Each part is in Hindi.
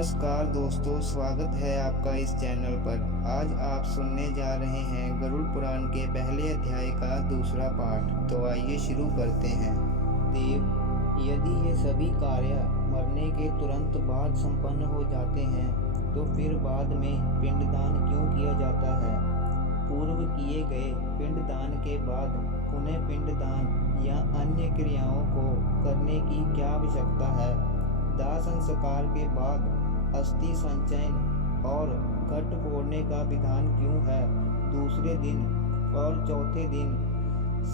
नमस्कार दोस्तों, स्वागत है आपका इस चैनल पर। आज आप सुनने जा रहे हैं गरुड़ पुराण के पहले अध्याय का दूसरा पाठ। तो आइए शुरू करते हैं। देव, यदि ये सभी कार्य मरने के तुरंत बाद संपन्न हो जाते हैं तो फिर बाद में पिंडदान क्यों किया जाता है? पूर्व किए गए पिंडदान के बाद पुनः पिंडदान या अन्य क्रियाओं को करने की क्या आवश्यकता है? दाह संस्कार के बाद अस्थि संचयन और घट फोड़ने का विधान क्यों है? दूसरे दिन और चौथे दिन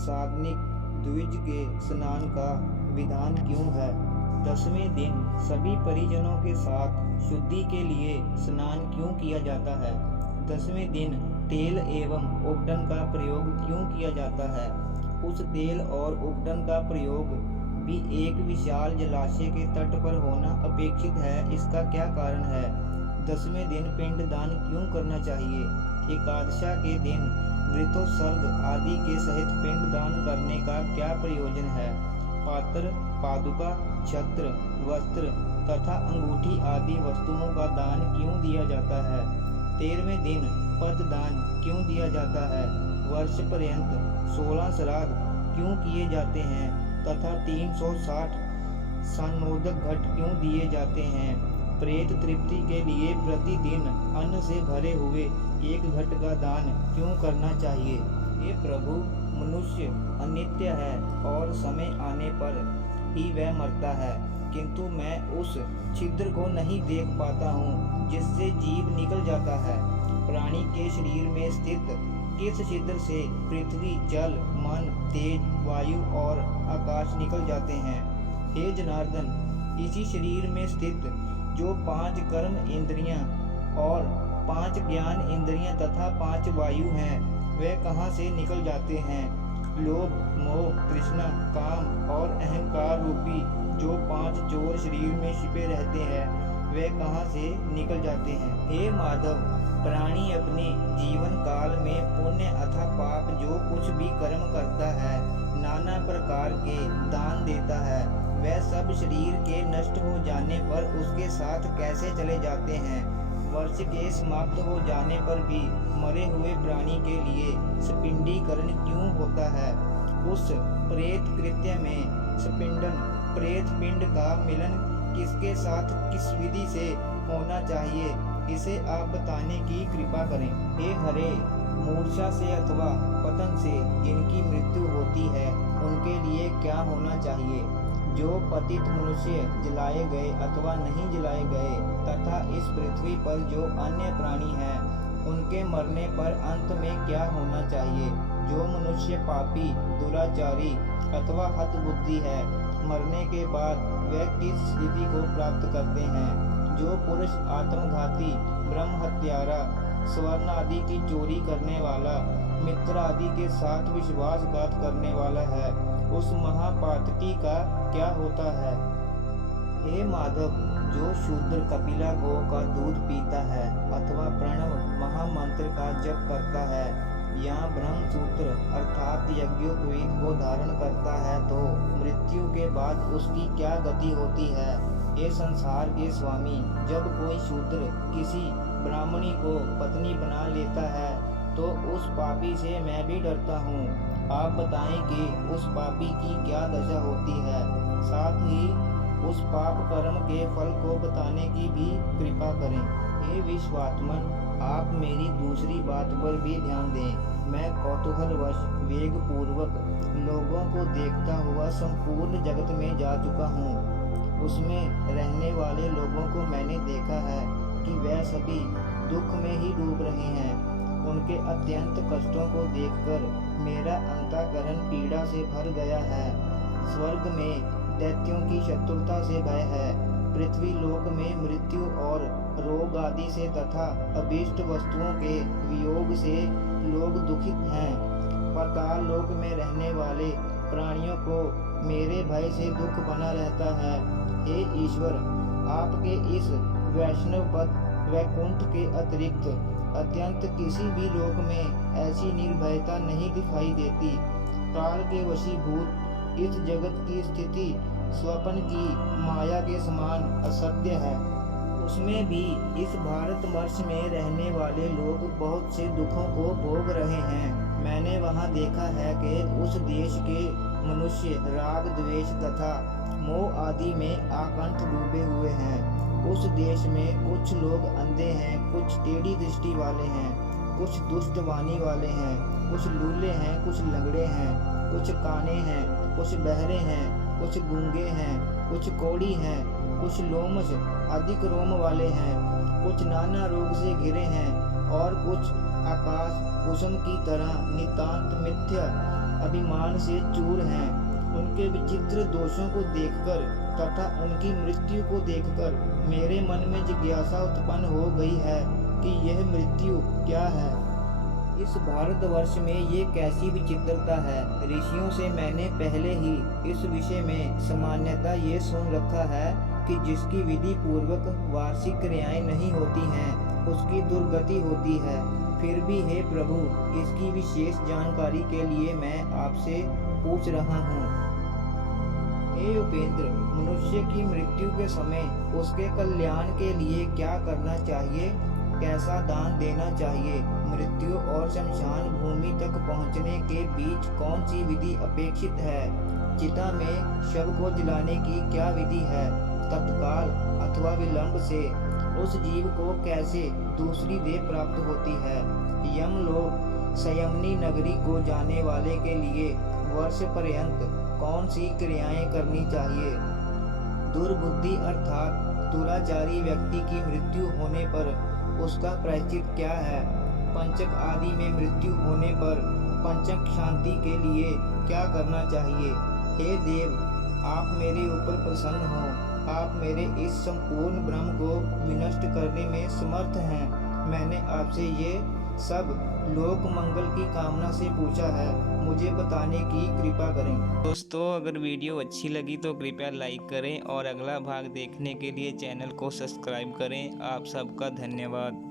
साग्निक द्विज के स्नान का विधान क्यों है? 10वें दिन सभी परिजनों के साथ शुद्धि के लिए स्नान क्यों किया जाता है? 10वें दिन तेल एवं उबटन का प्रयोग क्यों किया जाता है? उस तेल और उबटन का प्रयोग भी एक विशाल जलाशय के तट पर होना अपेक्षित है। इसका क्या कारण है? 10वें दिन पिंडदान क्यों करना चाहिए? एकादशा के दिन वृतोत्सर्ग आदि के सहित पिंडदान करने का क्या प्रयोजन है? पात्र, पादुका, छत्र, वस्त्र तथा अंगूठी आदि वस्तुओं का दान क्यों दिया जाता है? 13वें दिन पतदान क्यों दिया जाता है? वर्ष पर्यंत 16 श्राद्ध क्यों किए जाते हैं तथा 360 सानोदक घट क्यों दिए जाते हैं? प्रेत तृप्ति के लिए प्रतिदिन अन्न से भरे हुए एक घट का दान क्यों करना चाहिए? हे प्रभु, मनुष्य अनित्य है और समय आने पर ही वह मरता है, किंतु मैं उस छिद्र को नहीं देख पाता हूँ जिससे जीव निकल जाता है। प्राणी के शरीर में स्थित किस छिद्र से पृथ्वी, जल, मन, तेज, वायु और आकाश निकल जाते हैं? हे जनार्दन, इसी शरीर में स्थित जो 5 कर्म इंद्रियां और 5 ज्ञान इंद्रियां तथा 5 वायु हैं, वे कहाँ से निकल जाते हैं? लोभ, मोह, तृष्णा, काम और अहंकार रूपी जो 5 चोर शरीर में छिपे रहते हैं, वे कहाँ से निकल जाते हैं? हे माधव, प्राणी अपने जीवन काल में पुण्य अथवा पाप जो कुछ भी कर्म करता है, नाना प्रकार के दान देता है, वह सब शरीर के नष्ट हो जाने पर उसके साथ कैसे चले जाते हैं? वर्ष के समाप्त हो जाने पर भी मरे हुए प्राणी के लिए स्पिंडीकरण क्यों होता है? उस प्रेत कृत्य में स्पिंडन प्रेत पिंड का मिलन किसके साथ किस विधि से होना चाहिए, इसे आप बताने की कृपा करें। हे हरे, मूर्छा से अथवा पतन से जिनकी मृत्यु होती है, उनके लिए क्या होना चाहिए? जो पतित मनुष्य जलाए गए अथवा नहीं जलाए गए तथा इस पृथ्वी पर जो अन्य प्राणी हैं, उनके मरने पर अंत में क्या होना चाहिए? जो मनुष्य पापी, दुराचारी अथवा हतबुद्धि है, मरने के बाद वह किस स्थिति को प्राप्त करते हैं? जो पुरुष आत्मघाती, ब्रह्म हत्यारा, स्वर्ण आदि की चोरी करने वाला, मित्र आदि के साथ विश्वासघात करने वाला है, उस महापातकी का क्या होता है? हे माधव, जो शूद्र कपिला गौ का दूध पीता है अथवा प्रणव महामंत्र का जप करता है या ब्रह्म सूत्र अर्थात यज्ञोपवीत को धारण करता है, तो मृत्यु के बाद उसकी क्या गति होती है? ये संसार के स्वामी, जब कोई शूद्र किसी ब्राह्मणी को पत्नी बना लेता है तो उस पापी से मैं भी डरता हूँ। आप बताएं कि उस पापी की क्या दशा होती है? साथ ही उस पाप कर्म के फल को बताने की भी कृपा करें। हे विश्वात्मन, आप मेरी दूसरी बात पर भी ध्यान दें। मैं कौतूहलवश वेग पूर्वक लोगों को देखता हुआ संपूर्ण जगत में जा चुका हूँ। उसमें रहने वाले लोगों को मैंने देखा है कि वह सभी दुख में ही डूब रहे हैं। उनके अत्यंत कष्टों को देखकर मेरा अंतःकरण पीड़ा से भर गया है। स्वर्ग में दैत्यों की शत्रुता से भय है। पृथ्वी लोक में मृत्यु और रोग आदि से तथा अभीष्ट वस्तुओं के वियोग से लोग दुखित हैं। पाताल लोक में रहने वाले प्राणियों को मेरे भय से दुख बना रहता है। हे ईश्वर, आपके इस वैष्णवपद वैकुंठ के अतिरिक्त अत्यंत किसी भी लोक में ऐसी निर्भयता नहीं दिखाई देती। काल के वशीभूत इस जगत की स्थिति स्वप्न की माया के समान असत्य है। उसमें भी इस भारतवर्ष में रहने वाले लोग बहुत से दुखों को भोग रहे हैं। मैंने वहाँ देखा है कि उस देश के मनुष्य राग द्वेष तथा मोह आदि में आकंठ डूबे हुए हैं। उस देश में कुछ लोग अंधे हैं, कुछ टेढ़ी दृष्टि वाले हैं, कुछ दुष्ट वाणी वाले हैं, कुछ लूले हैं, कुछ लंगड़े हैं, कुछ काने हैं, कुछ बहरे हैं, कुछ गूंगे हैं, कुछ कोढ़ी हैं, कुछ लोमश अधिक रोम वाले हैं, कुछ नाना रोग से घिरे हैं और कुछ आकाश कुसुम की तरह नितांत मिथ्या अभिमान से चूर हैं। उनके विचित्र दोषों को देखकर तथा उनकी मृत्यु को देखकर मेरे मन में जिज्ञासा उत्पन्न हो गई है कि यह मृत्यु क्या है। इस भारतवर्ष में ये कैसी विचित्रता है। ऋषियों से मैंने पहले ही इस विषय में सामान्यतः ये सुन रखा है कि जिसकी विधि पूर्वक वार्षिक क्रियाएं नहीं होती हैं उसकी दुर्गति होती है। फिर भी हे प्रभु, इसकी विशेष जानकारी के लिए मैं आपसे पूछ रहा हूँ। हे उपेंद्र, मनुष्य की मृत्यु के समय उसके कल्याण के लिए क्या करना चाहिए, कैसा दान देना चाहिए, मृत्यु और शमशान भूमि तक पहुँचने के बीच कौन सी विधि अपेक्षित है, चिता में शव को जलाने की क्या विधि है, तत्काल अथवा विलंब से उस जीव को कैसे दूसरी देह प्राप्त होती है, यमलोक संयमनी नगरी को जाने वाले के लिए वर्ष पर्यंत कौन सी क्रियाएं करनी चाहिए, दुर्बुद्धि अर्थात दुराचारी व्यक्ति की मृत्यु होने पर उसका प्रायश्चित क्या है, पंचक आदि में मृत्यु होने पर पंचक शांति के लिए क्या करना चाहिए। हे देव, आप मेरे ऊपर प्रसन्न हो, आप मेरे इस संपूर्ण भ्रम को विनष्ट करने में समर्थ हैं। मैंने आपसे ये सब लोक मंगल की कामना से पूछा है, मुझे बताने की कृपा करें। दोस्तों, अगर वीडियो अच्छी लगी तो कृपया लाइक करें और अगला भाग देखने के लिए चैनल को सब्सक्राइब करें। आप सबका धन्यवाद।